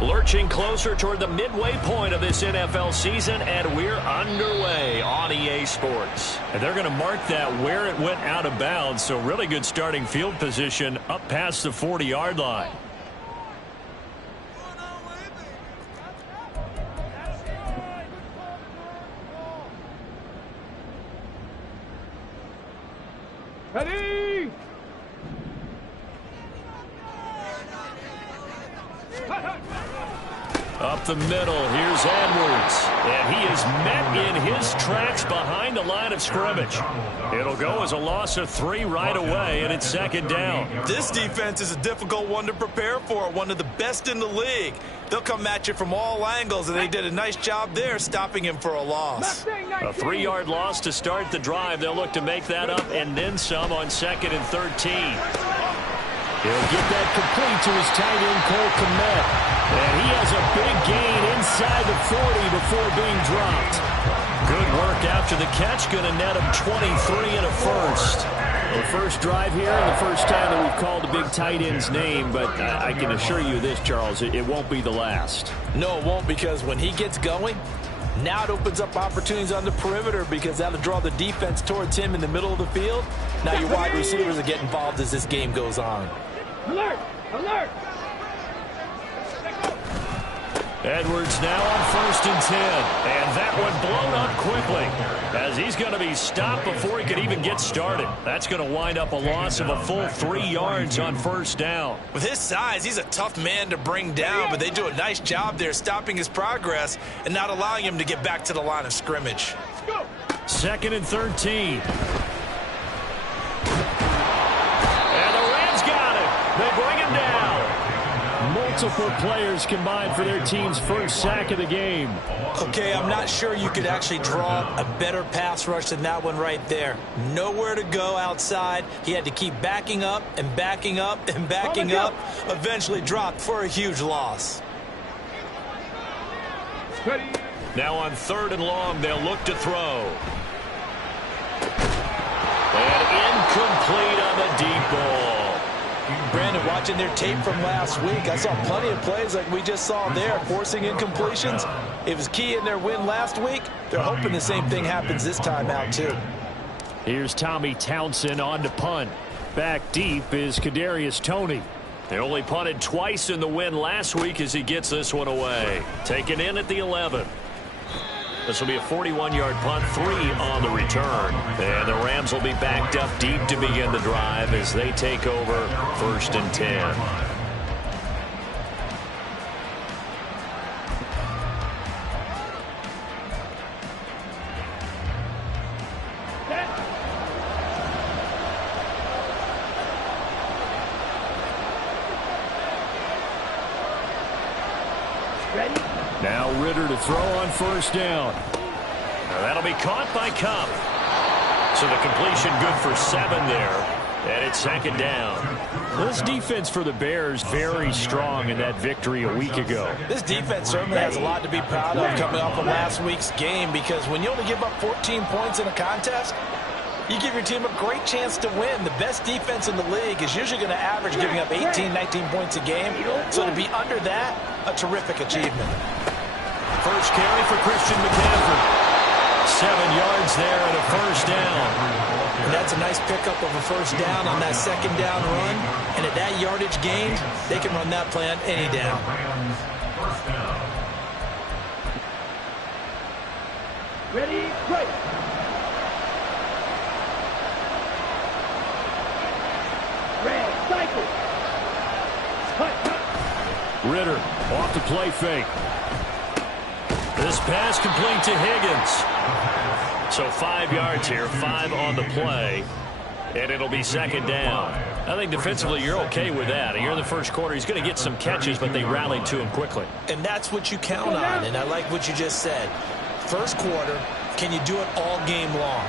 Lurching closer toward the midway point of this NFL season, and we're underway on EA Sports. And they're going to mark that where it went out of bounds, so really good starting field position up past the 40-yard line. Ready? Up the middle, here's Edwards. And he is met in his tracks behind the line of scrimmage. It'll go as a loss of 3 right away, and it's second down. This defense is a difficult one to prepare for, one of the best in the league. They'll come at you from all angles, and they did a nice job there stopping him for a loss. A 3-yard loss to start the drive. They'll look to make that up and then some on 2nd and 13. He'll get that complete to his tight end, Cole Kmet. And he has a big gain inside the 40 before being dropped. Good work after the catch. Going to net him 23 and a first. The first drive here and the first time that we've called a big tight end's name, but I can assure you this, Charles, it won't be the last. No, it won't, because when he gets going, now it opens up opportunities on the perimeter because that'll draw the defense towards him in the middle of the field. Now your wide receivers will get involved as this game goes on. Alert! Alert! Edwards now on 1st and 10. And that one blown up quickly as he's going to be stopped before he could even get started. That's going to wind up a loss of a full 3 yards on 1st down. With his size, he's a tough man to bring down, but they do a nice job there stopping his progress and not allowing him to get back to the line of scrimmage. 2nd and 13. And the Rams got it. They bring him down. Multiple players combined for their team's first sack of the game. Okay, I'm not sure you could actually draw a better pass rush than that one right there. Nowhere to go outside. He had to keep backing up and backing up and backing up. Eventually dropped for a huge loss. Now on 3rd and long, they'll look to throw. And incomplete on the deep ball. Brandon, watching their tape from last week, I saw plenty of plays like we just saw there, forcing incompletions. It was key in their win last week. They're hoping the same thing happens this time out, too. Here's Tommy Townsend on to punt. Back deep is Kadarius Toney. They only punted twice in the win last week as he gets this one away. Taken in at the 11. This will be a 41-yard punt, 3 on the return. And the Rams will be backed up deep to begin the drive as they take over 1st and 10. Now Ritter to throw on 1st down. Now that'll be caught by Kupp. So the completion good for 7 there. And it's 2nd down. This defense for the Bears very strong in that victory a week ago. This defense certainly has a lot to be proud of coming off of last week's game, because when you only give up 14 points in a contest, you give your team a great chance to win. The best defense in the league is usually going to average giving up 18, 19 points a game. So to be under that, a terrific achievement. First carry for Christian McCaffrey. 7 yards there and a 1st down. And that's a nice pickup of a 1st down on that 2nd down run. And at that yardage gained, they can run that play on any down. Ready, right. Red, cycle. Ritter off the play fake. This pass complete to Higgins. So 5 yards here, 5 on the play. And it'll be 2nd down. I think defensively you're okay with that. Here in the first quarter, he's going to get some catches, but they rallied to him quickly. And that's what you count on, and I like what you just said. First quarter, can you do it all game long?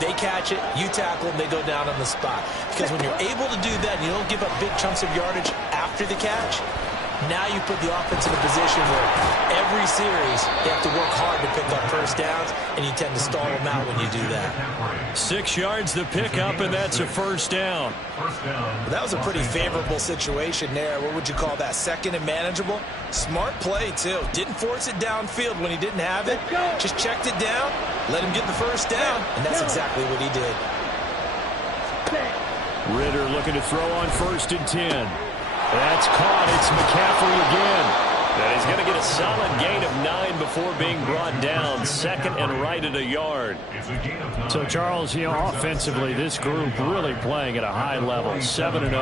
They catch it, you tackle them, they go down on the spot. Because when you're able to do that and you don't give up big chunks of yardage after the catch, Now you put the offense in a position where every series they have to work hard to pick up first downs, and you tend to stall them out when you do that. 6 yards to pick up, and that's a first down. Well, that was a pretty favorable situation there. What would you call that? Second and manageable? Smart play, too. Didn't force it downfield when he didn't have it. Just checked it down, let him get the first down, and that's exactly what he did. Ritter looking to throw on 1st and 10. That's caught. It's McCaffrey again. And he's going to get a solid gain of 9 before being brought down. 2nd and right at a yard. So, Charles, offensively, this group really playing at a high level. 7-0.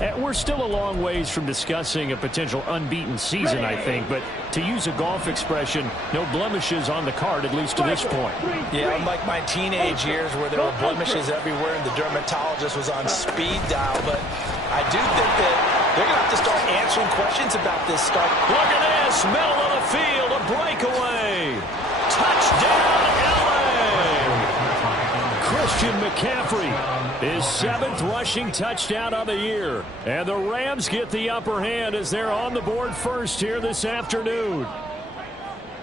And we're still a long ways from discussing a potential unbeaten season, I think. But to use a golf expression, no blemishes on the card, at least to this point. Yeah, unlike my teenage years where there were blemishes everywhere and the dermatologist was on speed dial. But I do think that they're going to have to start answering questions about this start. Look at this. Middle of the field. A breakaway. Touchdown, LA. Christian McCaffrey, his 7th rushing touchdown of the year. And the Rams get the upper hand as they're on the board first here this afternoon.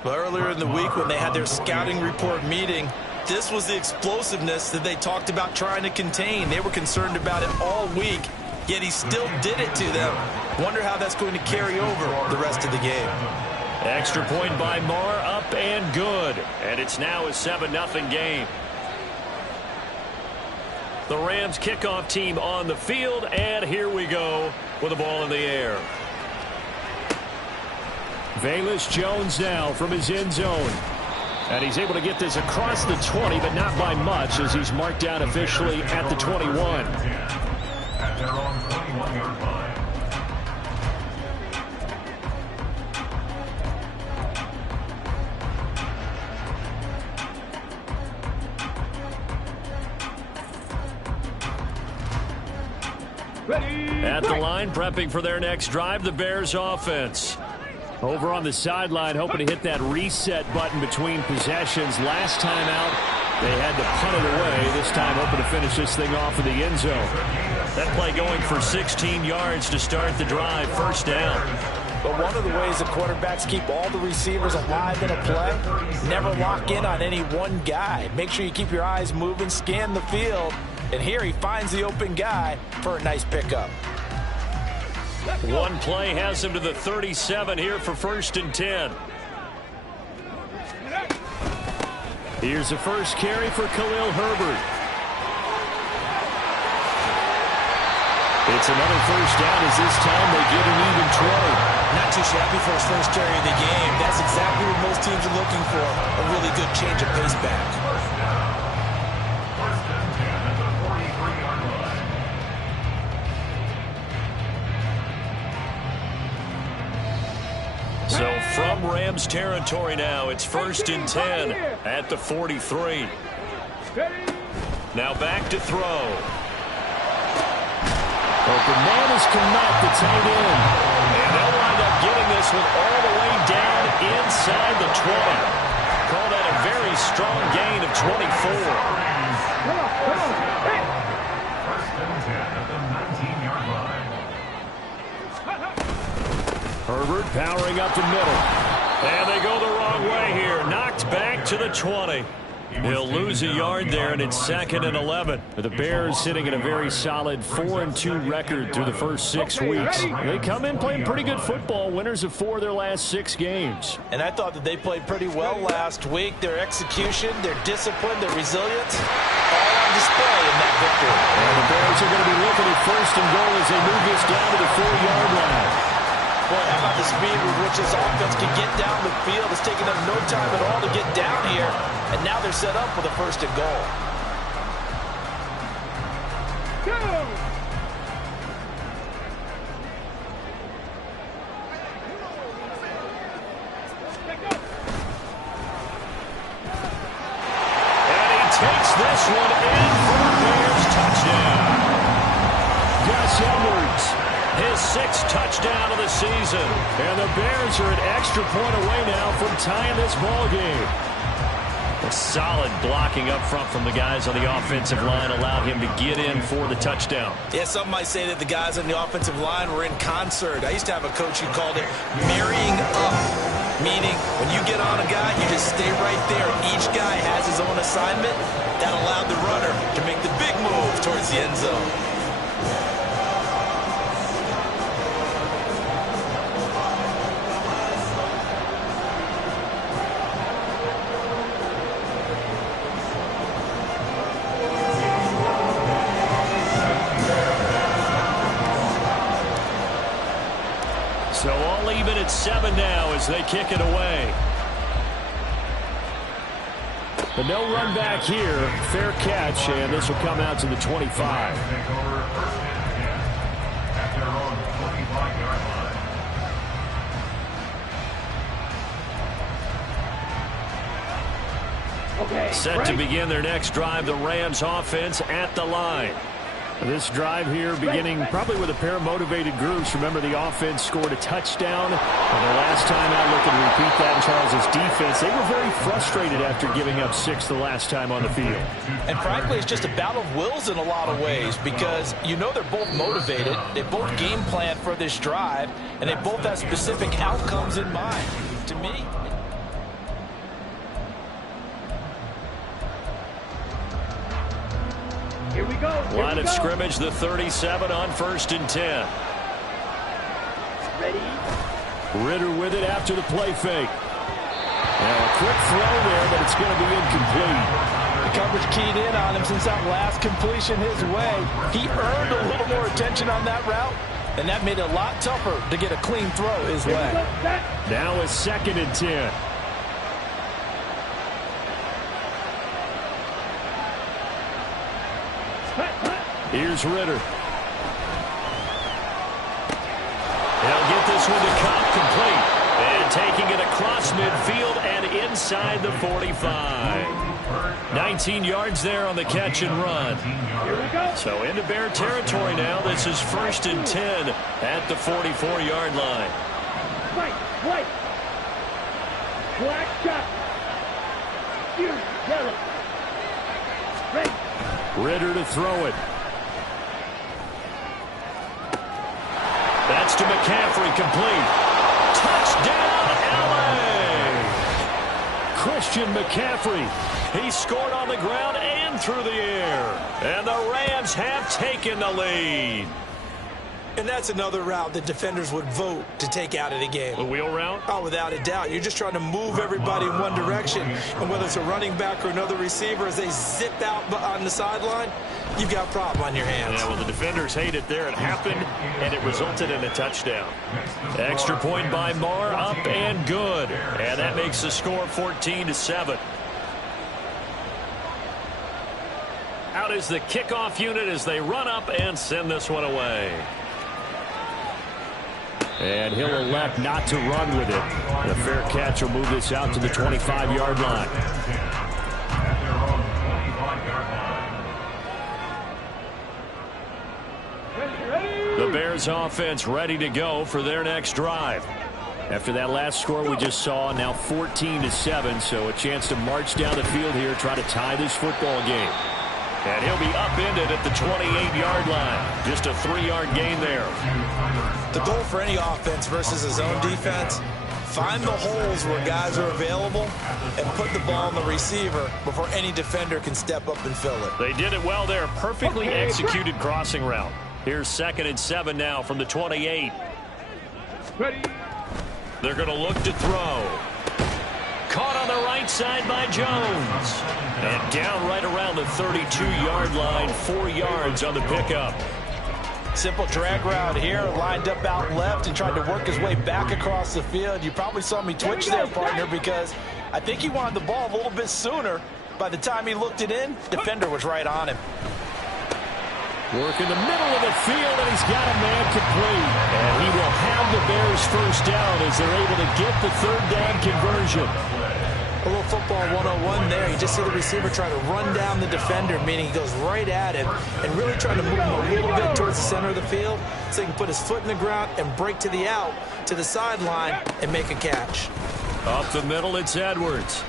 Well, earlier in the week when they had their scouting report meeting, this was the explosiveness that they talked about trying to contain. They were concerned about it all week. Yet he still did it to them. Wonder how that's going to carry over the rest of the game. Extra point by Marr, up and good. And it's now a 7-0 game. The Rams kickoff team on the field, and here we go with the ball in the air. Velus Jones now from his end zone. And he's able to get this across the 20, but not by much, as he's marked down officially at the 21. At their own 21-yard line. At the line, prepping for their next drive, the Bears offense. Over on the sideline, hoping to hit that reset button between possessions. Last time out, they had to punt it away. This time, hoping to finish this thing off in the end zone. That play going for 16 yards to start the drive. First down. But one of the ways that quarterbacks keep all the receivers alive in a play, never lock in on any one guy. Make sure you keep your eyes moving, scan the field. And here he finds the open guy for a nice pickup. One play has him to the 37 here for 1st and 10. Here's the first carry for Khalil Herbert. It's another first down as this time they get an even 20. Not too shabby for his first carry of the game. That's exactly what most teams are looking for. A really good change of pace back. First and 10 at the 43-yard line. So from Rams territory now, it's 1st and 10 at the 43. Now back to throw. Open man is Kmet, the tight end. And they'll wind up getting this one all the way down inside the 20. Call that a very strong gain of 24. First and 10 at the 19-yard line. Herbert powering up the middle. And they go the wrong way here. Knocked back to the 20. He'll lose a yard there, and it's 2nd and 11. The Bears sitting at a very solid 4-2 record through the first 6 weeks. They come in playing pretty good football, winners of 4 of their last 6 games. And I thought that they played pretty well last week. Their execution, their discipline, their resilience, all on display in that victory. And the Bears are going to be looking at 1st and goal as they move this down to the 4-yard line. Boy, how about the speed with which this offense can get down the field? It's taken them no time at all to get down here. And now they're set up with a 1st and goal. And he takes this one in for the Bears touchdown. Gus Edwards, his 6th touchdown of the season. And the Bears are an extra point away now from tying this ball game. Solid blocking up front from the guys on the offensive line allowed him to get in for the touchdown. Yeah, some might say that the guys on the offensive line were in concert. I used to have a coach who called it marrying up, meaning when you get on a guy, you just stay right there. Each guy has his own assignment. That allowed the runner to make the big move towards the end zone. So all even at 7 now as they kick it away. But no run back here. Fair catch, and this will come out to the 25. Okay, Set to begin their next drive, the Rams offense at the line. This drive here beginning probably with a pair of motivated groups. Remember, the offense scored a touchdown. And the last time out, looking to repeat that in Charles' defense, they were very frustrated after giving up 6 the last time on the field. And frankly, it's just a battle of wills in a lot of ways because you know they're both motivated. They both game plan for this drive, and they both have specific outcomes in mind. To me, here we go. Line of scrimmage, the 37 on 1st and 10. Ready? Ridder with it after the play fake. Now a quick throw there, but it's going to be incomplete. the coverage keyed in on him since that last completion his way. He earned a little more attention on that route, and that made it a lot tougher to get a clean throw his way. Now a 2nd and 10. Here's Ridder. He'll get this one to Cobb complete. And taking it across midfield and inside the 45. 19 yards there on the catch and run. So into Bear territory now. This is 1st and 10 at the 44-yard line. White. Black shot. Here, yellow. Red. Ridder to throw it. That's to McCaffrey, complete. Touchdown, LA! Christian McCaffrey. He scored on the ground and through the air. And the Rams have taken the lead. And that's another route that defenders would vote to take out of the game. The wheel route? Oh, without a doubt. You're just trying to move everybody in one direction. And whether it's a running back or another receiver, as they zip out on the sideline, you've got a problem on your hands. Yeah, well, the defenders hate it there. It happened, and it resulted in a touchdown. Extra point by Marr, up and good. And that makes the score 14-7. Out is the kickoff unit as they run up and send this one away. And he'll elect not to run with it. The fair catch will move this out to the 25-yard line. The Bears offense ready to go for their next drive. After that last score we just saw, now 14-7, so a chance to march down the field here, try to tie this football game. And he'll be upended at the 28-yard line. Just a 3-yard gain there. The goal for any offense versus his own defense, find the holes where guys are available and put the ball on the receiver before any defender can step up and fill it. They did it well there. Perfectly executed crossing route. Here's 2nd and 7 now from the 28. Ready. They're going to look to throw. Caught on the right side by Jones. And down right around the 32-yard line, 4 yards on the pickup. Simple drag route here, lined up out left and tried to work his way back across the field. You probably saw me twitch there, partner, because I think he wanted the ball a little bit sooner. By the time he looked it in, defender was right on him. Work in the middle of the field, and he's got a man complete. And he will have the Bears first down as they're able to get the 3rd down conversion. A little football 101 there. You just see the receiver try to run down the defender, meaning he goes right at him and really trying to move him a little bit towards the center of the field so he can put his foot in the ground and break to the out, to the sideline, and make a catch. Up the middle, it's Edwards.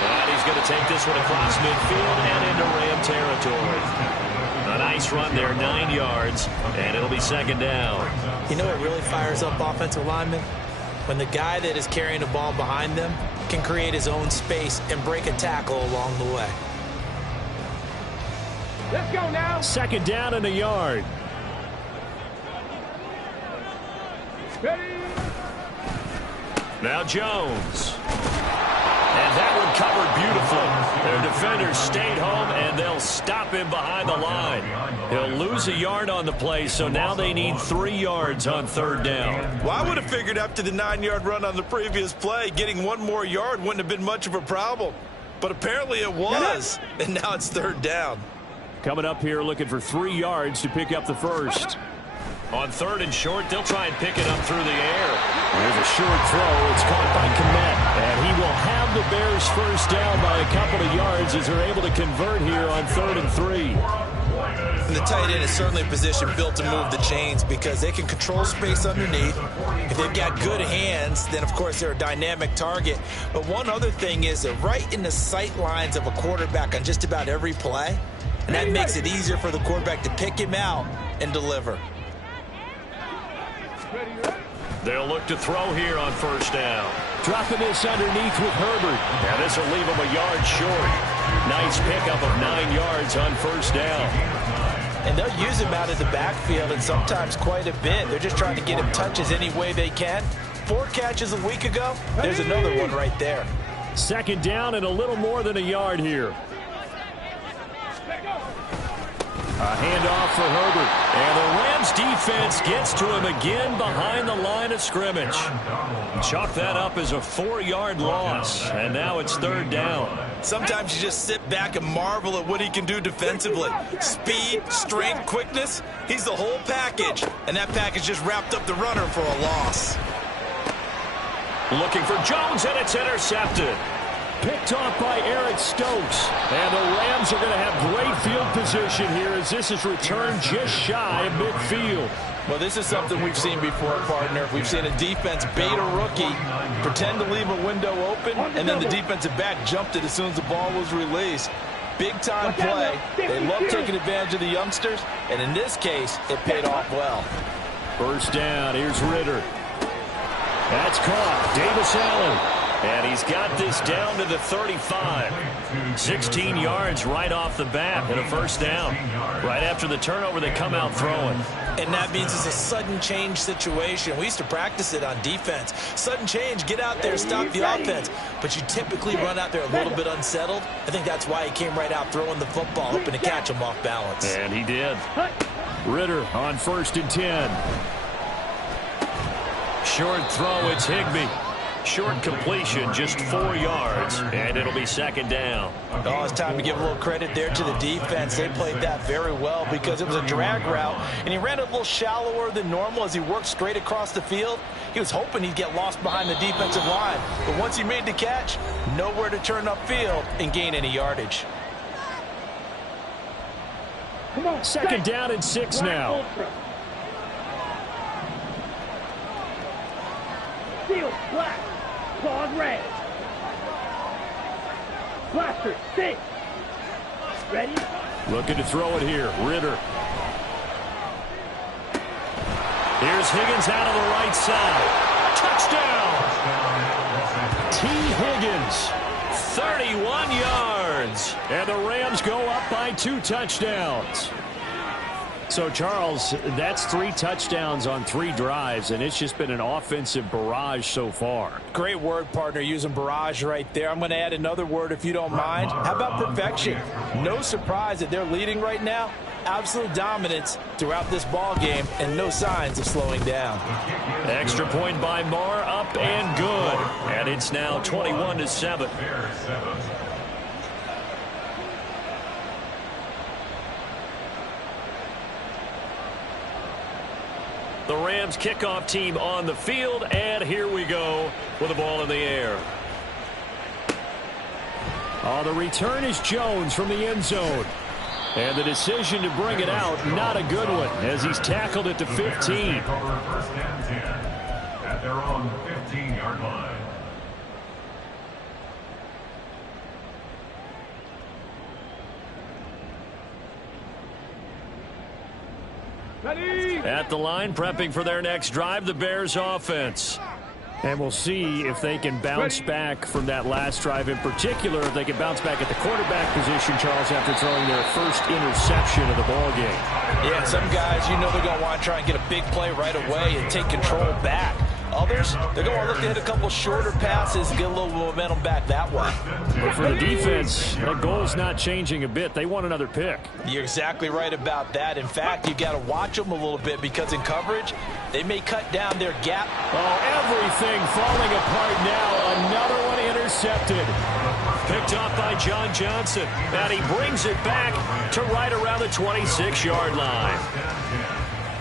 And he's going to take this one across midfield and into Ram territory. A nice run there, 9 yards, and it'll be second down. You know what really fires up offensive linemen? When the guy that is carrying the ball behind them can create his own space and break a tackle along the way. Let's go now. Second down and a yard. Ready. Now Jones. And that one covered beautifully. Their defenders stayed home, and they'll stop him behind the line. He'll lose a yard on the play, so now they need 3 yards on third down. Well, I would have figured after the 9-yard run on the previous play, getting 1 more yard wouldn't have been much of a problem. But apparently it was, and now it's third down. Coming up here looking for 3 yards to pick up the first. On third and short, they'll try and pick it up through the air. There's a short throw. It's caught by Kmet. And he will have the Bears first down by a couple of yards as they're able to convert here on 3rd and 3. And the tight end is certainly a position built to move the chains because they can control space underneath. If they've got good hands, then, of course, they're a dynamic target. But one other thing is they're right in the sight lines of a quarterback on just about every play. And that makes it easier for the quarterback to pick him out and deliver. They'll look to throw here on first down. Dropping this underneath with Herbert. Now this will leave him a yard short. Nice pickup of 9 yards on first down. And they'll use him out of the backfield and sometimes quite a bit. They're just trying to get him touches any way they can. 4 catches a week ago. There's another one right there. Second down and a little more than a yard here. A handoff for Herbert. And the Rams defense gets to him again behind the line of scrimmage. Chalk that up as a 4-yard loss. And now it's third down. Sometimes you just sit back and marvel at what he can do defensively. Speed, strength, quickness. He's the whole package. And that package just wrapped up the runner for a loss. Looking for Jones, and it's intercepted. Picked off by Eric Stokes. And the Rams are going to have great field position here as this is returned just shy of midfield. Well, this is something we've seen before, partner. We've seen a defense bait a rookie, pretend to leave a window open, and then the defensive back jumped it as soon as the ball was released. Big-time play. They love taking advantage of the youngsters, and in this case, it paid off well. First down. Here's Ritter. That's caught. Davis Allen. And he's got this down to the 35. 16 yards right off the bat and a first down. Right after the turnover, they come out throwing. And that means it's a sudden change situation. We used to practice it on defense. Sudden change, get out there, stop the offense. But you typically run out there a little bit unsettled. I think that's why he came right out throwing the football, hoping to catch him off balance. And he did. Ritter on 1st and 10. Short throw, it's Higbee. Short completion, just 4 yards, and it'll be second down. Oh, it's time to give a little credit there to the defense. They played that very well because it was a drag route, and he ran a little shallower than normal as he worked straight across the field. He was hoping he'd get lost behind the defensive line, but once he made the catch, nowhere to turn upfield and gain any yardage. Come on. Second down and 6 now. Seal, black. Claws red. Blaster, stick. Ready? Looking to throw it here. Ritter. Here's Higgins out of the right side. Touchdown! T. Higgins. 31 yards. And the Rams go up by 2 touchdowns. So, Charles, that's 3 touchdowns on 3 drives, and it's just been an offensive barrage so far. Great word, partner, using barrage right there. I'm going to add another word if you don't mind. How about perfection? No surprise that they're leading right now. Absolute dominance throughout this ball game and no signs of slowing down. Extra point by Marr, up and good. And it's now 21-7. The Rams kickoff team on the field, and here we go with the ball in the air. The return is Jones from the end zone. And the decision to bring it out, not a good one, as he's tackled it to 15. First and 10 at their own 15-yard line. Ready? At the line, prepping for their next drive, the Bears offense. And we'll see if they can bounce back from that last drive in particular, if they can bounce back at the quarterback position, Charles, after throwing their first interception of the ballgame. Yeah, some guys, you know they're going to want to try and get a big play right away and take control back. Others, they're going to look to hit a couple shorter passes and get a little momentum back that way. But for the defense, that goal's not changing a bit. They want another pick. You're exactly right about that. In fact, you got to watch them a little bit because in coverage, they may cut down their gap. Oh, everything falling apart now. Another one intercepted. Picked off by John Johnson. And he brings it back to right around the 26-yard line.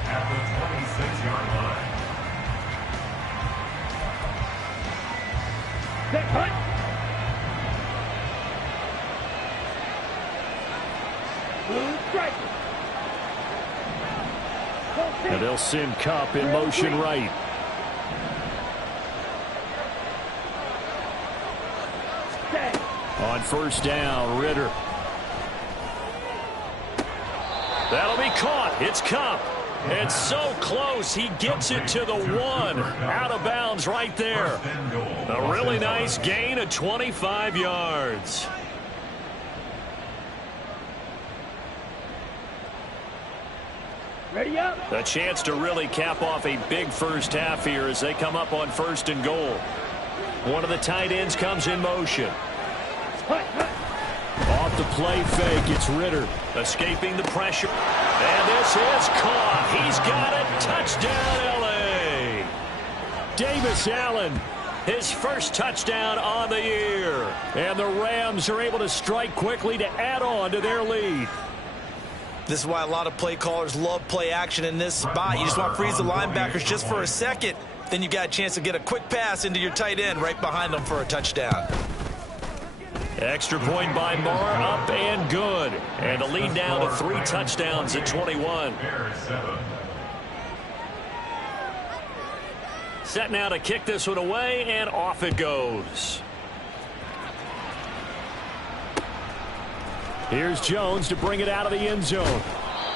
At the 26-yard line. Set, cut. Blue striker. And they'll send Kupp in motion right. Set. On first down, Ritter. That'll be caught. It's Kupp. And so close, he gets it to the 1. Out of bounds right there. A really nice gain of 25 yards. Ready up. A chance to really cap off a big first half here as they come up on 1st and goal. One of the tight ends comes in motion. Cut, cut. Off the play fake, it's Ritter. Escaping the pressure. And this is caught. He's got it. Touchdown, L.A. Davis Allen. His first touchdown on the year. And the Rams are able to strike quickly to add on to their lead. This is why a lot of play callers love play action in this spot. You just want to freeze the linebackers just for a second. Then you got a chance to get a quick pass into your tight end right behind them for a touchdown. Extra point by Marr, up and good. And the lead down to 3 touchdowns at 21. Set now to kick this one away, and off it goes. Here's Jones to bring it out of the end zone.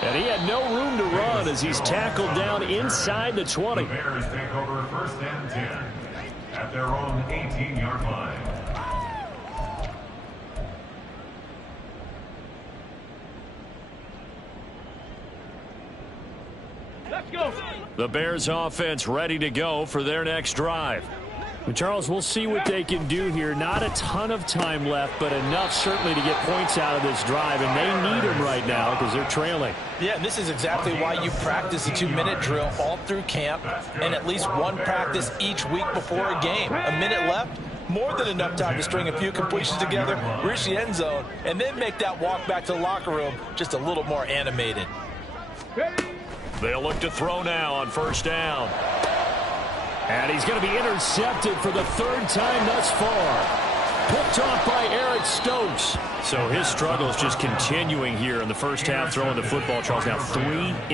And he had no room to run as he's tackled down inside the 20. The Bears take over 1st and 10 at their own 18-yard line. Let's go. The Bears offense ready to go for their next drive. And Charles, we'll see what they can do here. Not a ton of time left, but enough certainly to get points out of this drive, and they need them right now because they're trailing. Yeah, and this is exactly why you practice a 2-minute drill all through camp and at least one practice each week before a game. A minute left, more than enough time to string a few completions together, reach the end zone, and then make that walk back to the locker room just a little more animated. Ready. They'll look to throw now on 1st down. And he's going to be intercepted for the 3rd time thus far. Picked off by Eric Stokes. So his struggles just continuing here in the first half throwing the football. Charles, now 3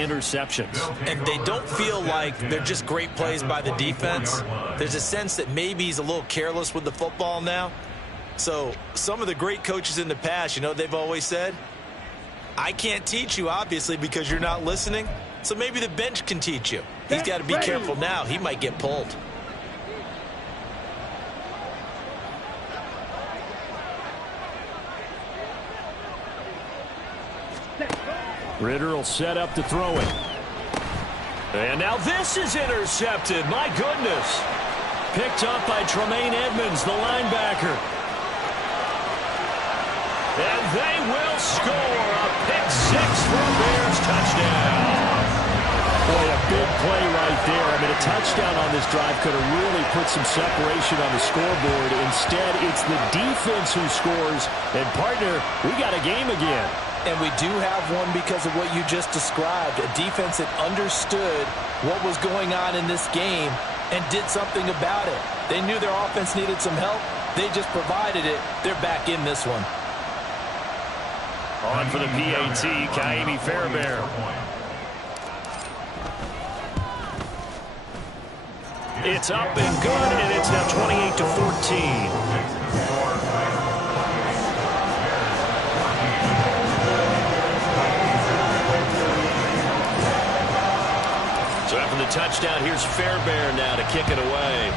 interceptions. And they don't feel like they're just great plays by the defense. There's a sense that maybe he's a little careless with the football now. So some of the great coaches in the past, you know, they've always said, I can't teach you, obviously, because you're not listening. So maybe the bench can teach you. He's got to be careful now. He might get pulled. Ritter will set up to throw it. And now this is intercepted. My goodness. Picked up by Tremaine Edmonds, the linebacker. And they will score a pick 6 for a Bears touchdown. Boy, a big play right there. I mean, a touchdown on this drive could have really put some separation on the scoreboard. Instead, it's the defense who scores. And, partner, we got a game again. And we do have one because of what you just described. A defense that understood what was going on in this game and did something about it. They knew their offense needed some help. They just provided it. They're back in this one. On for the PAT, Ka'imi Fairbairn. It's up and good, and it's now 28-14. touchdown. Here's Fairbairn now to kick it away.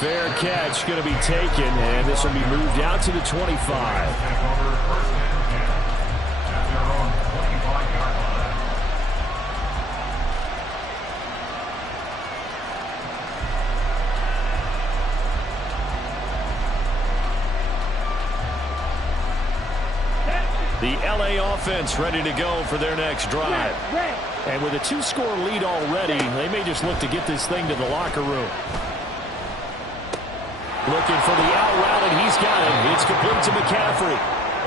Fair catch going to be taken, and this will be moved out to the 25. The LA offense ready to go for their next drive. And with a 2-score lead already, they may just look to get this thing to the locker room. Looking for the out route, and he's got it. It's complete to McCaffrey.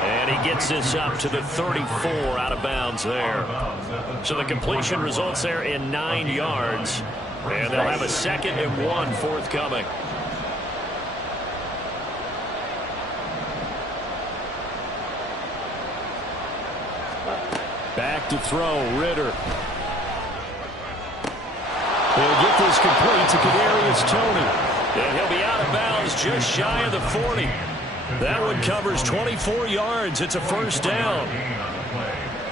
And he gets this up to the 34 out of bounds there. So the completion results there in 9 yards. And they'll have a 2nd and 1 forthcoming. Back to throw, Ritter. He'll get this complete to Kadarius Toney. And he'll be out of bounds just shy of the 40. That one covers 24 yards. It's a first down.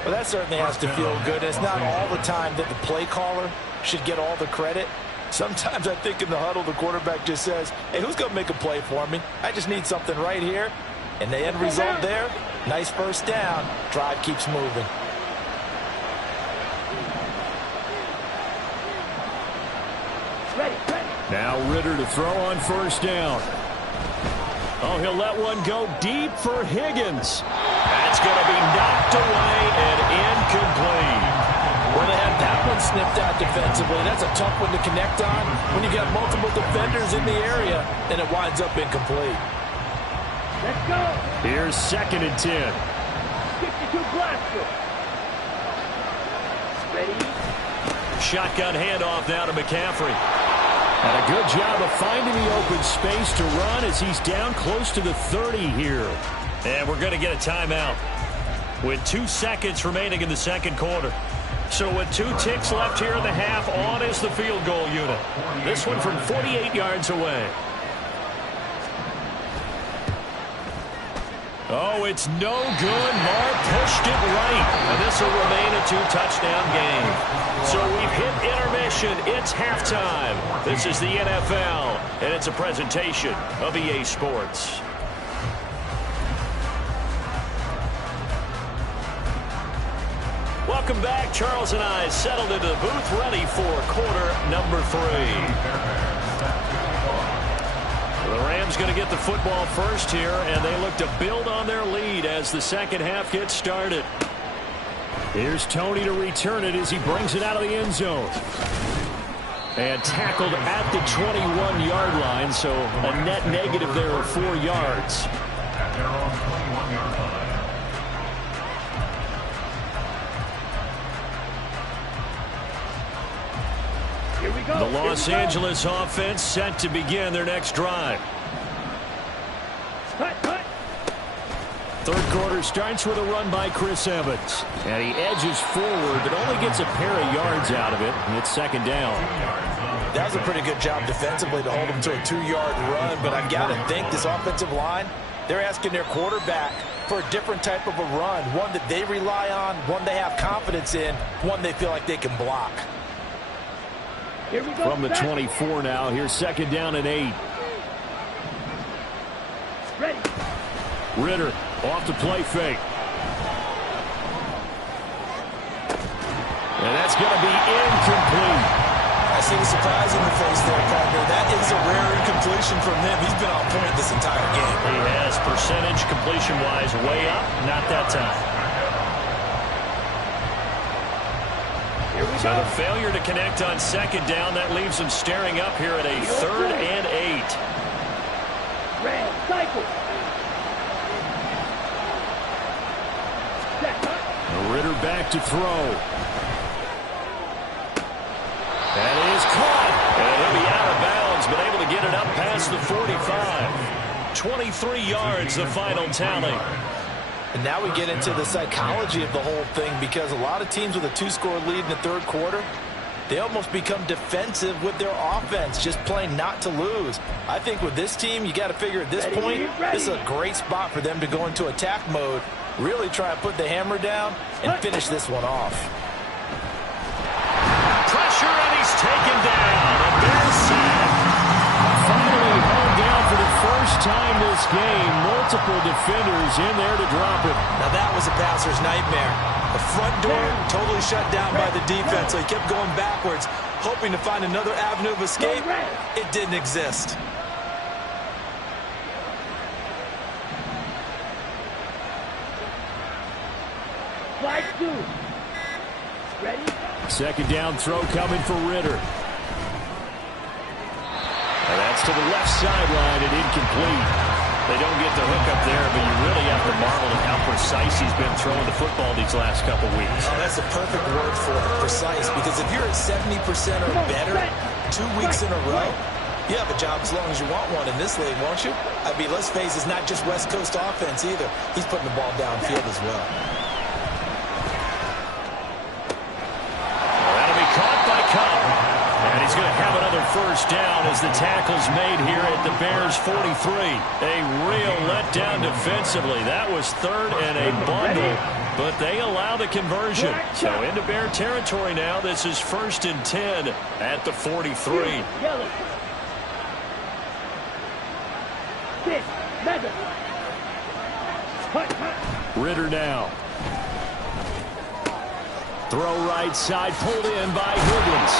Well, that certainly has to feel good. It's not all the time that the play caller should get all the credit. Sometimes I think in the huddle, the quarterback just says, hey, who's going to make a play for me? I just need something right here. And the end result there, nice first down. Drive keeps moving. Now Ritter to throw on first down. Oh, he'll let one go deep for Higgins. That's going to be knocked away and incomplete. Well, they had that one snipped out defensively. That's a tough one to connect on when you got multiple defenders in the area, and it winds up incomplete. Let's go. Here's 2nd and 10. 62 blaster. Ready? Shotgun handoff now to McCaffrey. And a good job of finding the open space to run as he's down close to the 30 here. And we're going to get a timeout with 2 seconds remaining in the second quarter. So with 2 ticks left here in the half, on is the field goal unit. This one from 48 yards away. Oh, it's no good. Marr pushed it right. And this will remain a 2-touchdown game. So we've hit intermission. It's halftime. This is the NFL, and it's a presentation of EA Sports. Welcome back. Charles and I settled into the booth, ready for quarter number 3. The Rams going to get the football first here, and they look to build on their lead as the second half gets started. Here's Toney to return it as he brings it out of the end zone. And tackled at the 21-yard line, so a net negative there of 4 yards. At their own 21-yard line. Here we go. The Los Angeles offense set to begin their next drive. Cut, cut. Third quarter starts with a run by Chris Evans. And he edges forward, but only gets a pair of yards out of it. And it's 2nd down. That was a pretty good job defensively to hold him to a 2-yard run, but I've got to think this offensive line, they're asking their quarterback for a different type of a run, one that they rely on, one they have confidence in, one they feel like they can block. Here we go. From the 24 now, here's 2nd down and 8. Ready. Ritter off the play fake. And that's going to be incomplete. I see the surprise in the face there, partner. That is a rare incompletion from him. He's been on point this entire game. He has percentage completion-wise way up, not that time. So the failure to connect on 2nd down, that leaves them staring up here at a 3rd and 8. Red, cycle. Ritter back to throw. That is caught. And he'll be out of bounds, but able to get it up past the 45. 23 yards, the final tally. And now we get into the psychology of the whole thing, because a lot of teams with a 2-score lead in the third quarter, they almost become defensive with their offense, just playing not to lose. I think with this team, you got to figure at this point, this is a great spot for them to go into attack mode, really try to put the hammer down and finish this one off. couple defenders in there to drop him. Now that was a passer's nightmare. The front door totally shut down by the defense, so he kept going backwards, hoping to find another avenue of escape. It didn't exist. Slide 2. Ready? Second down throw coming for Ridder. And that's to the left sideline and incomplete. They don't get the hook up there, but you really have to marvel at how precise he's been throwing the football these last couple weeks. Oh, that's a perfect word for it, precise, because if you're at 70% or better 2 weeks in a row, you have a job as long as you want one in this league, won't you? I mean, let's face it, it's not just West Coast offense either. He's putting the ball downfield as well. That'll be caught by Cobb. And he's going to have another first down as the tackle's made here at the Bears' 43. A real letdown defensively. That was third and a bundle, but they allow the conversion. So into Bear territory now. This is 1st and 10 at the 43. Yellow. 6. Mega. Ridder now. Throw right side, pulled in by Higgins.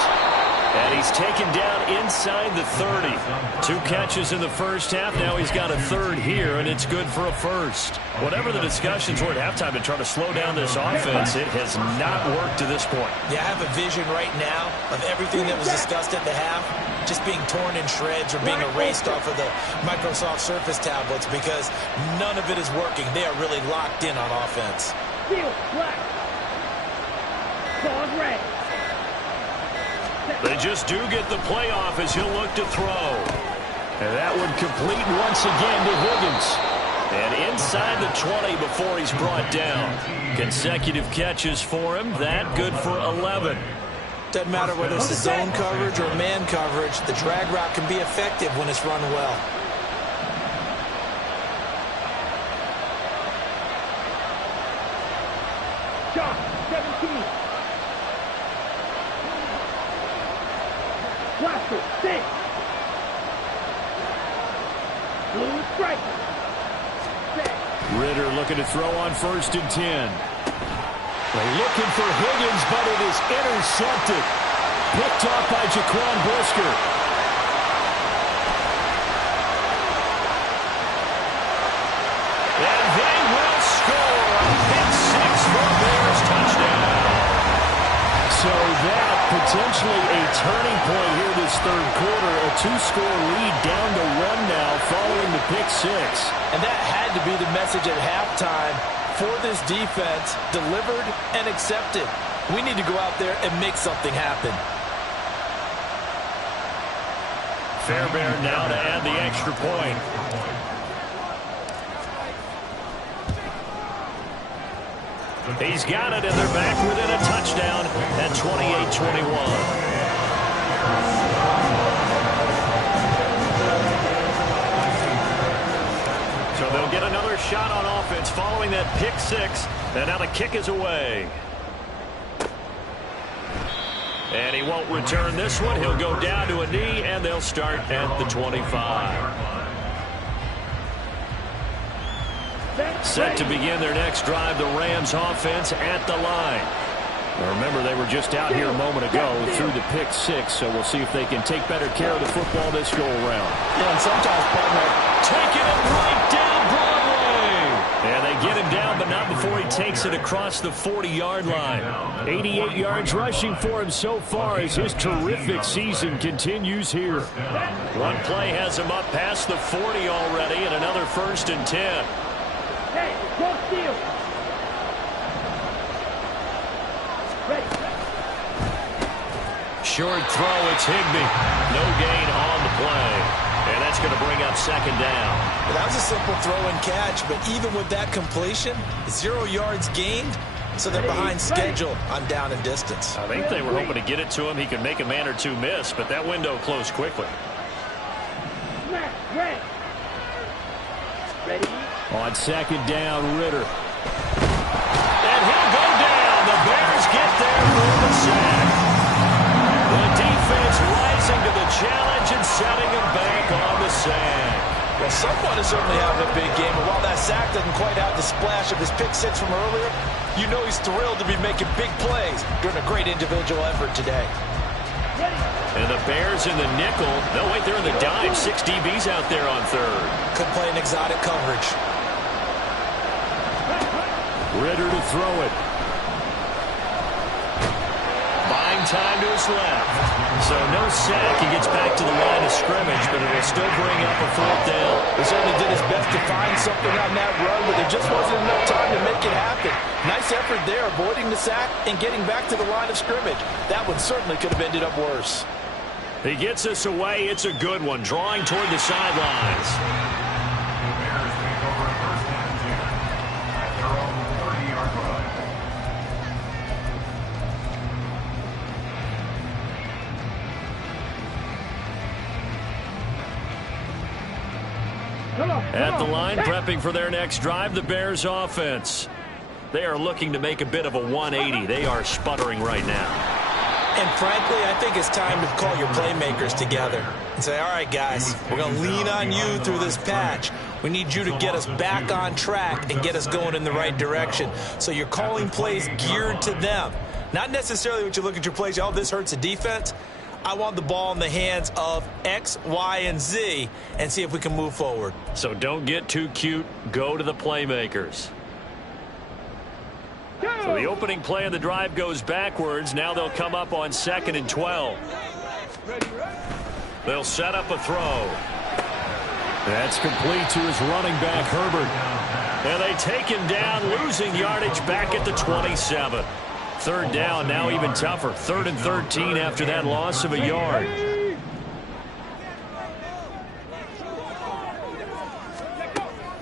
And he's taken down inside the 30. 2 catches in the first half. Now he's got a third here, and it's good for a first. Whatever the discussions were at halftime to try to slow down this offense, it has not worked to this point. Yeah, I have a vision right now of everything that was discussed at the half just being torn in shreds or being erased off of the Microsoft Surface tablets because none of it is working. They are really locked in on offense. Field black. Ball red. They just do get the playoff as he'll look to throw. And that one complete once again to Higgins. And inside the 20 before he's brought down. Consecutive catches for him. That good for 11. Doesn't matter whether it's a zone coverage or man coverage, the drag route can be effective when it's run well. Shot 17. Blaster 6. Blue striker. 6. Ridder looking to throw on 1st and 10. They're looking for Higgins, but it is intercepted. Picked off by Jaquan Brisker. And they will score. A pick 6 for Bears touchdown. So that potentially a turning point here this third quarter. A 2-score lead down to 1 now following the pick 6. And that had to be the message at halftime for this defense, delivered and accepted. We need to go out there and make something happen. Fairbairn now to add the extra point. He's got it, and they're back within a touchdown at 28-21. So they'll get another shot on offense following that pick 6, and now the kick is away. And he won't return this one. He'll go down to a knee, and they'll start at the 25. Set to begin their next drive, the Rams offense at the line. Now remember, they were just out here a moment ago through the pick 6, so we'll see if they can take better care of the football this go-around. Yeah, and sometimes, partner, taking it right down Broadway. And they get him down, but not before he takes it across the 40-yard line. 88 yards rushing for him so far as his terrific season continues here. One play has him up past the 40 already, and another 1st and 10. Hey, go steal. Ready. Short throw, it's Higbee. No gain on the play. And that's going to bring up 2nd down. Well, that was a simple throw and catch, but even with that completion, 0 yards gained, so they're behind schedule on down and distance. I think they were hoping to get it to him. He could make a man or two miss, but that window closed quickly. Red. Ready. On 2nd down, Ridder. And he'll go down. The Bears get there for the sack. The defense rising to the challenge and setting him back on the sack. Well, someone is certainly having a big game, and while that sack doesn't quite have the splash of his pick six from earlier, you know he's thrilled to be making big plays during a great individual effort today. And the Bears in the nickel. No, wait, they're in the dime. 6 DBs out there on third. Could play an exotic coverage. Ritter to throw it. Buying time to his left. So no sack. He gets back to the line of scrimmage, but it'll still bring up a 4th down. He certainly did his best to find something on that run, but there just wasn't enough time to make it happen. Nice effort there, avoiding the sack and getting back to the line of scrimmage. That one certainly could have ended up worse. He gets us away. It's a good one, drawing toward the sidelines. The Bears take over first and 10 at their own 30-yard line. At the line, prepping for their next drive, the Bears offense. They are looking to make a bit of a 180. They are sputtering right now. And frankly, I think it's time to call your playmakers together and say, all right, guys, we're going to lean on you through this patch. We need you to get us back on track and get us going in the right direction. So you're calling plays geared to them. Not necessarily what you look at your plays, oh, this hurts the defense. I want the ball in the hands of X, Y, and Z and see if we can move forward. So don't get too cute. Go to the playmakers. So the opening play of the drive goes backwards. Now they'll come up on 2nd and 12. They'll set up a throw. That's complete to his running back, Herbert. And they take him down, losing yardage back at the 27. 3rd down, now even tougher. 3rd and 13 after that loss of a yard.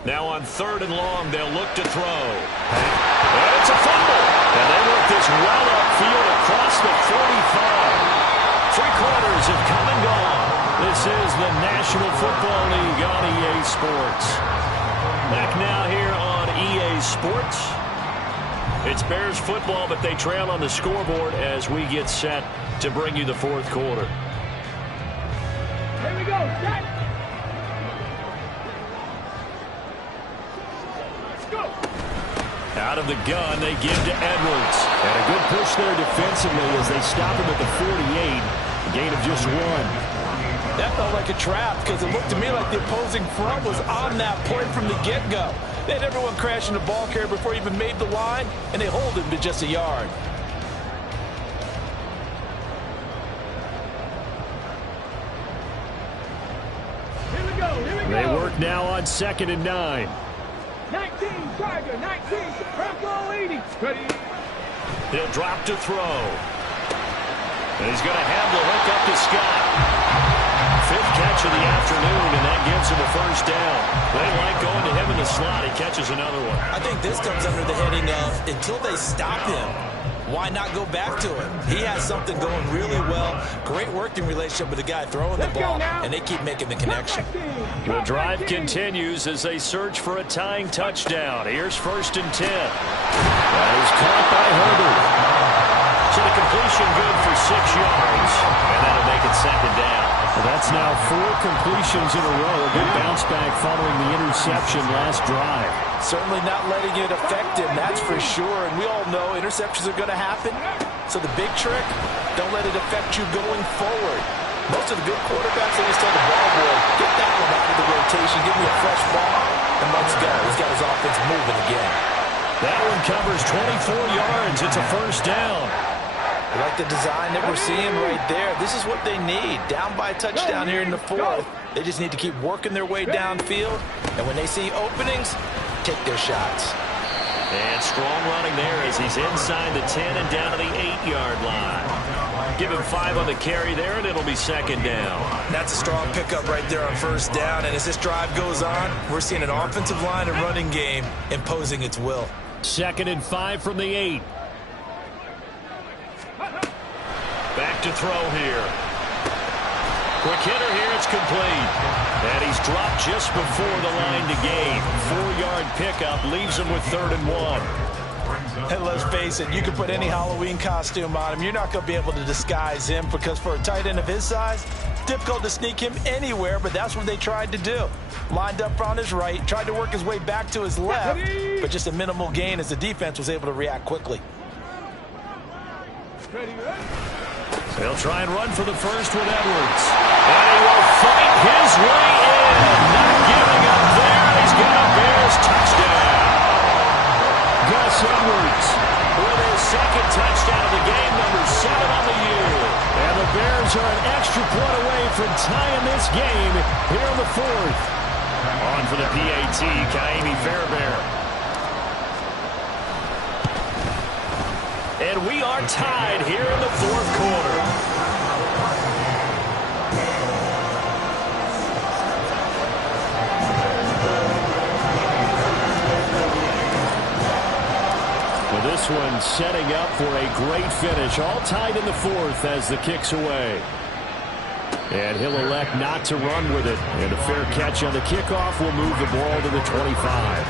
Now on 3rd and long, they'll look to throw. And it's a fumble. And they work this well upfield across the 45. 3 quarters have come and gone. This is the National Football League on EA Sports. Back now here on EA Sports. It's Bears football, but they trail on the scoreboard as we get set to bring you the 4th quarter. Here we go. Set. Let's go. Out of the gun, they give to Edwards. And a good push there defensively as they stop him at the 48. A gain of just 1. That felt like a trap because it looked to me like the opposing front was on that point from the get-go. They had everyone crashing the ball carrier before he even made the line, and they hold him to just a yard. Here we go. Here we go. They work now on 2nd and 9. 19, Tiger. 19, Bronco 80. Ready. He'll drop to throw. And he's going to have the hook up to Scott. 5th catch of the afternoon, and that gives him a 1st down. They like going to him in the slot. He catches another one. I think this comes under the heading of until they stop him, why not go back to him? He has something going really well. Great working relationship with the guy throwing the ball, and they keep making the connection. The drive continues as they search for a tying touchdown. Here's 1st and 10. That is caught by Herbert. So the completion good for 6 yards, and that'll make it 2nd down. Well, that's now 4 completions in a row. A good bounce back following the interception last drive. Certainly not letting it affect him, that's for sure. And we all know interceptions are going to happen. So the big trick, don't let it affect you going forward. Most of the good quarterbacks, they just tell the ball boy, get that one out of the rotation, give me a fresh ball, and let's go. He's got his offense moving again. That one covers 24 yards. It's a 1st down. I like the design that we're seeing right there. This is what they need. Down by a touchdown here in the 4th. They just need to keep working their way downfield. And when they see openings, take their shots. And strong running there as he's inside the 10 and down to the 8-yard line. Give him 5 on the carry there, and it'll be 2nd down. That's a strong pickup right there on 1st down. And as this drive goes on, we're seeing an offensive line and running game imposing its will. 2nd and 5 from the 8. Back to throw here. Quick hitter here, it's complete. And he's dropped just before the line to gain. 4-yard pickup leaves him with 3rd and 1. And let's face it, you can put any Halloween costume on him. You're not going to be able to disguise him because for a tight end of his size, difficult to sneak him anywhere, but that's what they tried to do. Lined up on his right, tried to work his way back to his left, but just a minimal gain as the defense was able to react quickly. They'll try and run for the first with Edwards. And he will fight his way in. Not giving up there. He's got a Bears touchdown. Gus Edwards with his second touchdown of the game, number 7 on the year. And the Bears are an extra point away from tying this game here in the 4th. On for the PAT, Ka'imi Fairbairn. And we are tied here in the 4th quarter. Well, this one setting up for a great finish. All tied in the 4th as the kick's away. And he'll elect not to run with it. And a fair catch on the kickoff will move the ball to the 25.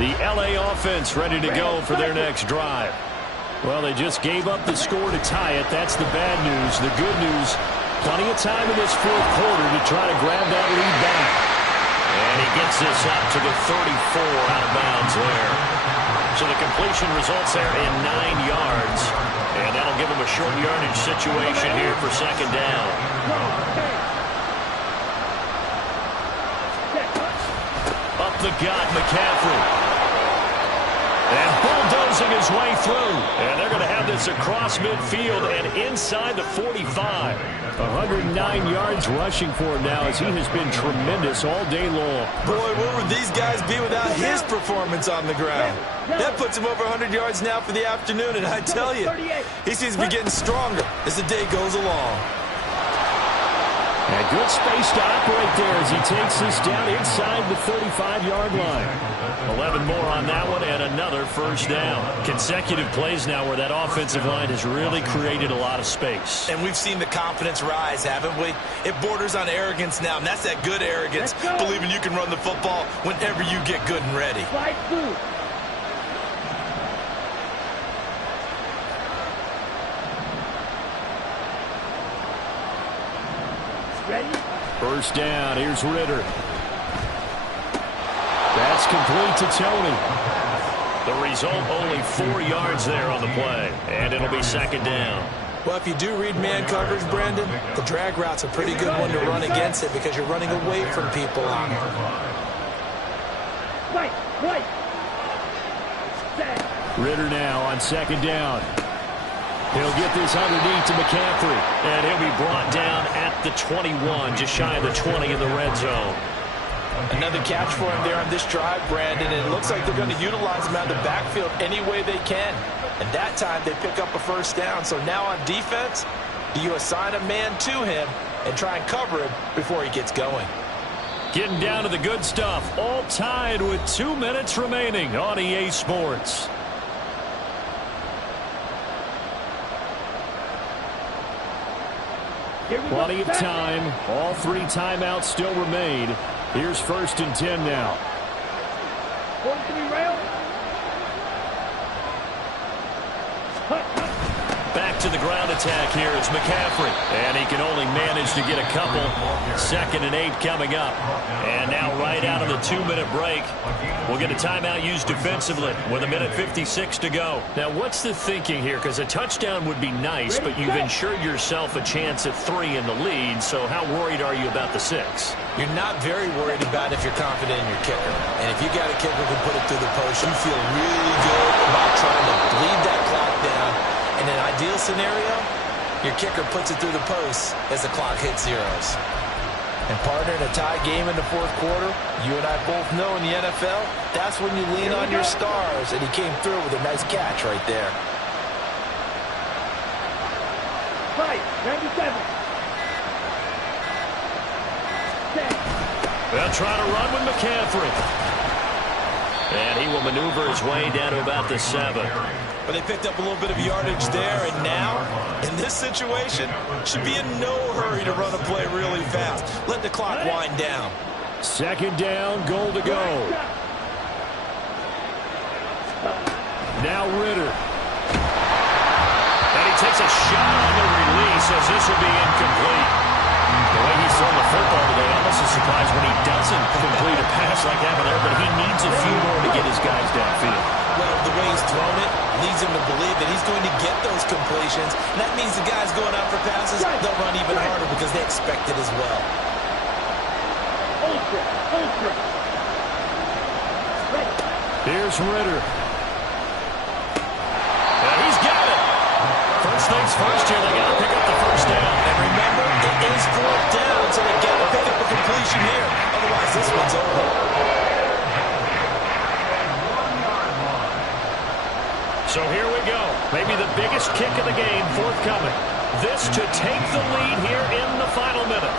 The L.A. offense ready to go for their next drive. Well, they just gave up the score to tie it. That's the bad news. The good news, plenty of time in this 4th quarter to try to grab that lead back. And he gets this up to the 34 out of bounds there. So the completion results there in 9 yards. And that'll give him a short yardage situation here for second down. Up the gut, McCaffrey. And bulldozing his way through. And they're going to have this across midfield and inside the 45. 109 yards rushing for him now as he has been tremendous all day long. Boy, where would these guys be without his performance on the ground? That puts him over 100 yards now for the afternoon, and I tell you, he seems to be getting stronger as the day goes along. And good space to operate there as he takes this down inside the 35-yard line. 11 more on that one and another first down. Consecutive plays now where that offensive line has really created a lot of space. And we've seen the confidence rise, haven't we? It borders on arrogance now, and that's that good arrogance, believing you can run the football whenever you get good and ready. First down, here's Ritter. That's complete to Tony. The result, only 4 yards there on the play, and it'll be second down. Well, if you do read man coverage, Brandon, the drag route's a pretty good one to run against it because you're running away from people on it. Ritter now on second down. He'll get this underneath to McCaffrey, and he'll be brought down at the 21, just shy of the 20 in the red zone. Another catch for him there on this drive, Brandon, and it looks like they're going to utilize him out of the backfield any way they can. And that time they pick up a first down. So now on defense, do you assign a man to him and try and cover him before he gets going? Getting down to the good stuff, all tied with 2 minutes remaining on EA Sports. Plenty of time. All 3 timeouts still remain. Here's 1st and 10 now. Back to the ground attack here. It's McCaffrey. And he can only manage to get a couple. 2nd and 8 coming up. And now right out of the 2-minute break, we'll get a timeout used defensively with 1:56 to go. Now, what's the thinking here? Because a touchdown would be nice, but you've ensured yourself a chance at 3 in the lead. So how worried are you about the 6? You're not very worried about if you're confident in your kicker. And if you got a kicker who can put it through the post, you feel really good about trying to bleed that clock down. In an ideal scenario, your kicker puts it through the post as the clock hits zeros. And partner, in a tie game in the 4th quarter, you and I both know in the NFL, that's when you lean on your stars. And he came through with a nice catch right there. 97. They'll try to run with McCaffrey. And he will maneuver his way down to about the 7. But they picked up a little bit of yardage there, and now, in this situation, should be in no hurry to run a play really fast. Let the clock wind down. Second down, goal to go. Now Ritter. And he takes a shot on the release as this will be incomplete. The way he's thrown the football today, almost a surprise when he doesn't complete a pass like that there, but he needs a few more to get his guys downfield. Well, the way he's thrown it leads him to believe that he's going to get those completions. And that means the guys going out for passes, they'll run even harder because they expect it as well. Here's Ritter. And he's got it. First things first here, they got to pick up the first down. And remember, it is fourth down, so they got to pick up a completion here. Otherwise, this one's over. So here we go. Maybe the biggest kick of the game forthcoming. This to take the lead here in the final minute.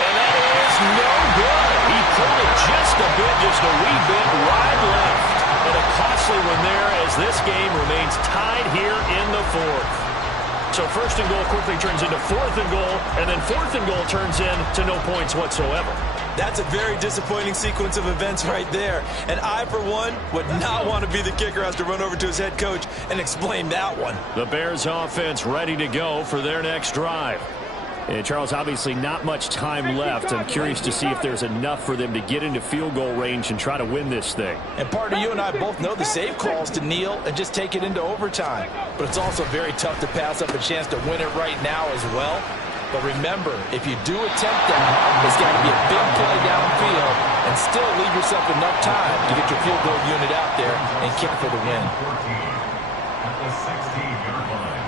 And that is no good. He pulled it just a bit, just a wee bit wide left. And a costly one there as this game remains tied here in the fourth. So first and goal quickly turns into fourth and goal, and then fourth and goal turns into no points whatsoever. That's a very disappointing sequence of events right there. And I, for one, would not want to be the kicker who has to run over to his head coach and explain that one. The Bears offense ready to go for their next drive. And Charles, obviously not much time left. I'm curious to see if there's enough for them to get into field goal range and try to win this thing. And partner, you and I both know the save calls to kneel and just take it into overtime. But it's also very tough to pass up a chance to win it right now as well. But remember, if you do attempt that, there's got to be a big play downfield and still leave yourself enough time to get your field goal unit out there and kick for the win. 14 at the 16-yard line.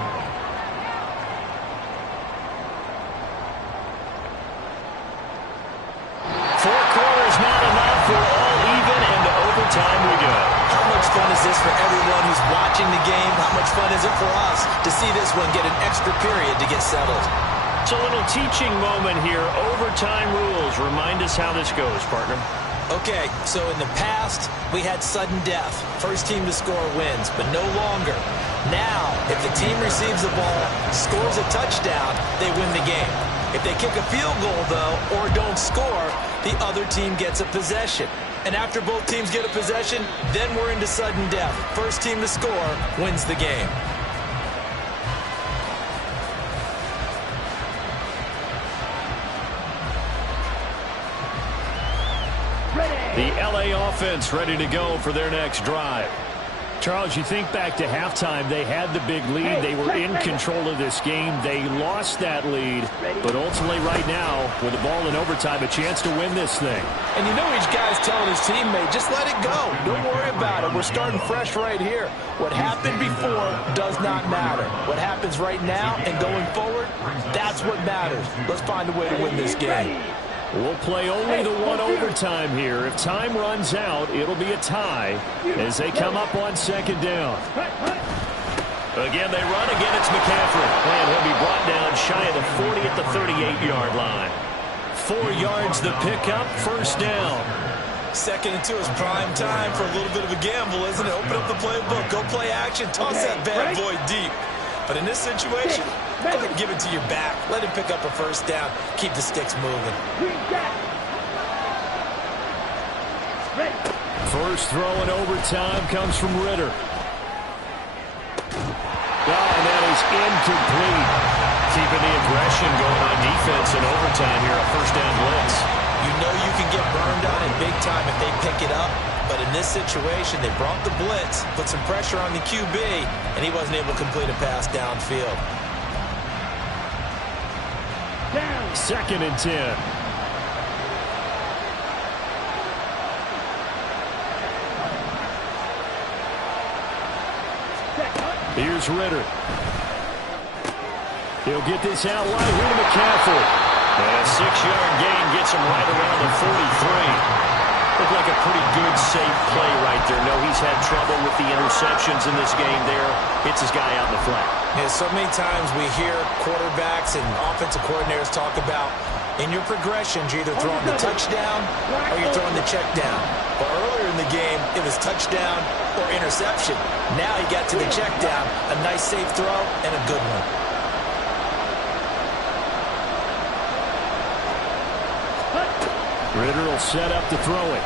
Four quarters not enough. We're all even, and to overtime we go. How much fun is this for everyone who's watching the game? How much fun is it for us to see this one get an extra period to get settled? It's a little teaching moment here. Overtime rules. Remind us how this goes, partner. Okay, so in the past, we had sudden death. First team to score wins, but no longer. Now, if the team receives the ball, scores a touchdown, they win the game. If they kick a field goal, though, or don't score, the other team gets a possession. And after both teams get a possession, then we're into sudden death. First team to score wins the game. The LA offense ready to go for their next drive. Charles, you think back to halftime, they had the big lead. They were in control of this game. They lost that lead. But ultimately right now, with the ball in overtime, a chance to win this thing. And you know each guy's telling his teammate, just let it go. Don't worry about it. We're starting fresh right here. What happened before does not matter. What happens right now and going forward, that's what matters. Let's find a way to win this game. We'll play only the one overtime here. If time runs out, it'll be a tie as they come up on second down. Again, they run. Again, it's McCaffrey. And he'll be brought down shy of the 40 at the 38-yard line. 4 yards the pickup, first down. Second and 2 is prime time for a little bit of a gamble, isn't it? Open up the playbook, go play action, toss that bad boy deep. But in this situation, go ahead and give it to your back. Let him pick up a first down. Keep the sticks moving. First throw in overtime comes from Ritter. And that is incomplete. Keeping the aggression going on defense in overtime here, a first down blitz. You know you can get burned on it big time if they pick it up. But in this situation, they brought the blitz, put some pressure on the QB, and he wasn't able to complete a pass downfield. Second and 10. Here's Ritter. He'll get this out wide here to McCaffrey. And a 6-yard gain gets him right around the 43. Looked like a pretty good, safe play right there. No, he's had trouble with the interceptions in this game there. Hits his guy out in the flat. Yeah, so many times we hear quarterbacks and offensive coordinators talk about in your progressions, you're either throwing the touchdown or you're throwing the check down. But earlier in the game, it was touchdown or interception. Now he got to the check down. A nice safe throw and a good one. Ritter will set up to throw it.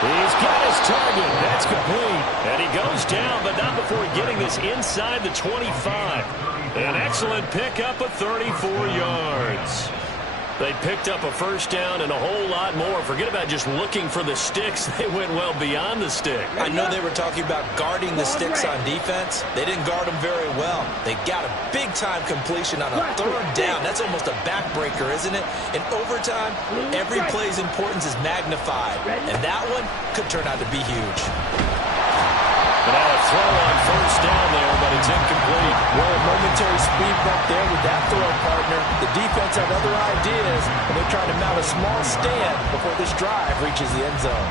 He's got his target. That's complete. And he goes down, but not before getting this inside the 25. An excellent pickup of 34 yards. They picked up a first down and a whole lot more. Forget about just looking for the sticks. They went well beyond the stick. I know they were talking about guarding the sticks on defense. They didn't guard them very well. They got a big-time completion on a third down. That's almost a backbreaker, isn't it? In overtime, every play's importance is magnified. And that one could turn out to be huge. But now a throw on first down there, but it's incomplete. Well, a momentary speed bump there with that throw, partner. The defense had other ideas, and they're trying to mount a small stand before this drive reaches the end zone.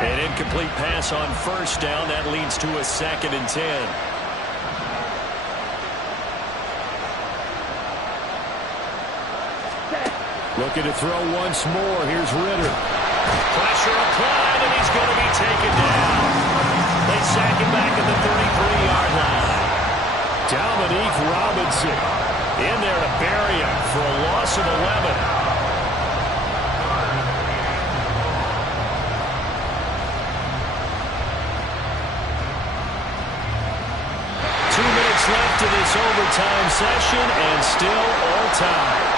An incomplete pass on first down. That leads to a 2nd and 10. Looking to throw once more. Here's Ritter. Pressure applied, and he's going to be taken down. They sack him back at the 33-yard line. Dominique Robinson In there to bury him for a loss of 11. 2 minutes left in this overtime session, and still all tied.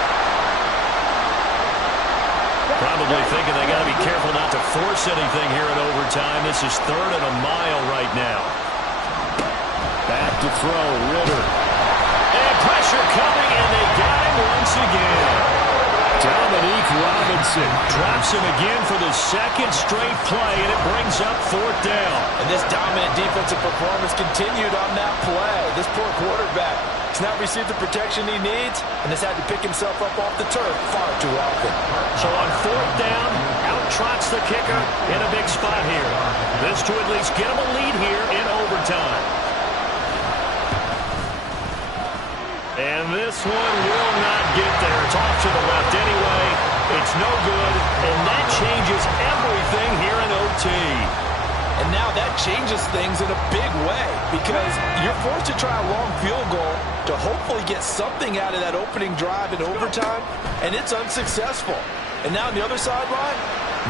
Probably thinking they got to be careful not to force anything here in overtime. This is 3rd and a mile right now. Back to throw, Ritter. And pressure coming, and they got him once again. Dominique Robinson drops him again for the 2nd straight play, and it brings up 4th down. And this dominant defensive performance continued on that play. This poor quarterback has not received the protection he needs and has had to pick himself up off the turf far too often. So on 4th down, out trots the kicker in a big spot here. This to at least get him a lead here in overtime. And this one will not get there. It's off to the left anyway. It's no good, and that changes everything here in OT. And now that changes things in a big way because you're forced to try a long field goal to hopefully get something out of that opening drive in overtime, and it's unsuccessful. And now on the other sideline,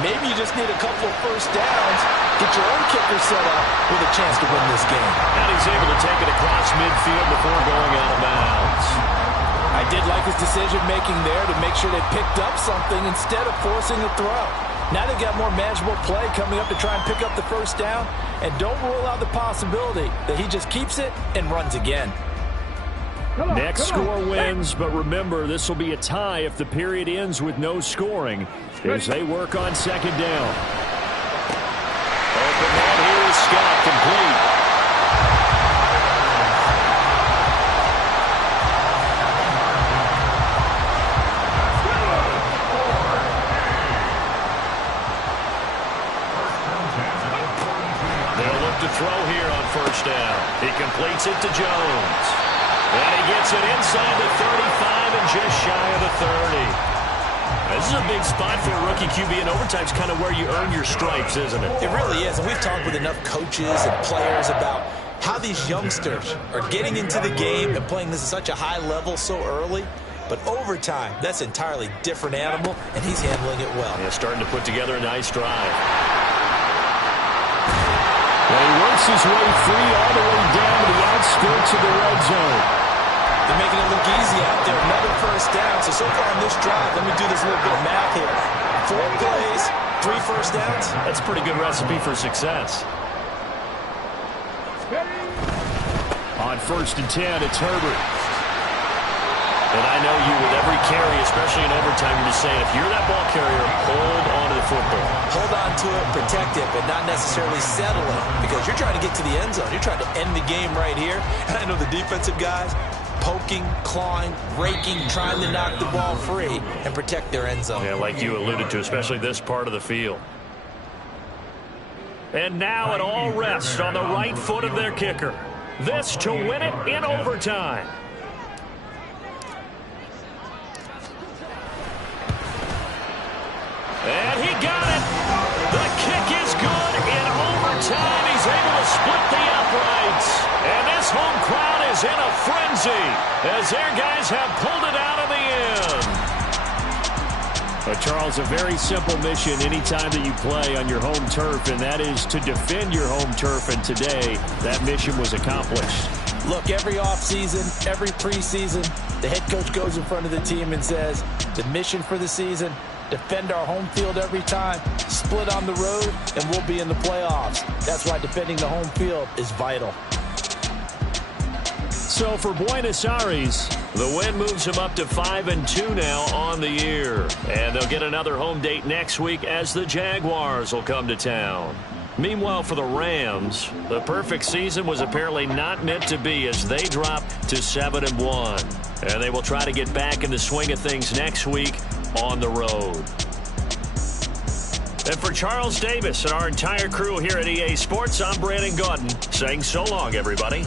maybe you just need a couple of first downs, get your own kicker set up with a chance to win this game. And he's able to take it across midfield before going out of bounds. I did like his decision-making there to make sure they picked up something instead of forcing a throw. Now they got more manageable play coming up to try and pick up the first down, and don't rule out the possibility that he just keeps it and runs again. Next score wins, but remember, this will be a tie if the period ends with no scoring as they work on 2nd down. Open man here is Scott, complete. They'll look to throw here on first down. He completes it to Jones. And he gets it inside the 35 and just shy of the 30. This is a big spot for a rookie QB, and overtime's kind of where you earn your stripes, isn't it? It really is, and we've talked with enough coaches and players about how these youngsters are getting into the game and playing this at such a high level so early. But overtime, that's an entirely different animal, and he's handling it well. Yeah, starting to put together a nice drive. Well, he works his way free all the way down to the outskirts of the red zone. They're making it look easy out there. Another first down. So far on this drive, let me do this little bit of math here. 4 plays, 3 first downs. That's a pretty good recipe for success. On 1st and 10, it's Herbert. And I know you, with every carry, especially in overtime, you're just saying, if you're that ball carrier, hold on to the football. Hold on to it, protect it, but not necessarily settle it, because you're trying to get to the end zone. You're trying to end the game right here. And I know the defensive guys poking, clawing, raking, trying to knock the ball free and protect their end zone. Yeah, like you alluded to, especially this part of the field. And now it all rests on the right foot of their kicker. This to win it in overtime. And he got it. The kick is good in overtime. He's able to split the uprights. And this home crowd is in a frenzy as their guys have pulled it out of the end. But Charles, a very simple mission anytime that you play on your home turf, and that is to defend your home turf. And today, that mission was accomplished. Look, every offseason, every preseason, the head coach goes in front of the team and says, the mission for the season, defend our home field every time, split on the road, and we'll be in the playoffs. That's why defending the home field is vital. So for Buenos Aires, the win moves them up to 5-2 now on the year. And they'll get another home date next week as the Jaguars will come to town. Meanwhile, for the Rams, the perfect season was apparently not meant to be as they drop to 7-1. And they will try to get back in the swing of things next week on the road. And for Charles Davis and our entire crew here at EA Sports, I'm Brandon Gaudin saying so long, everybody.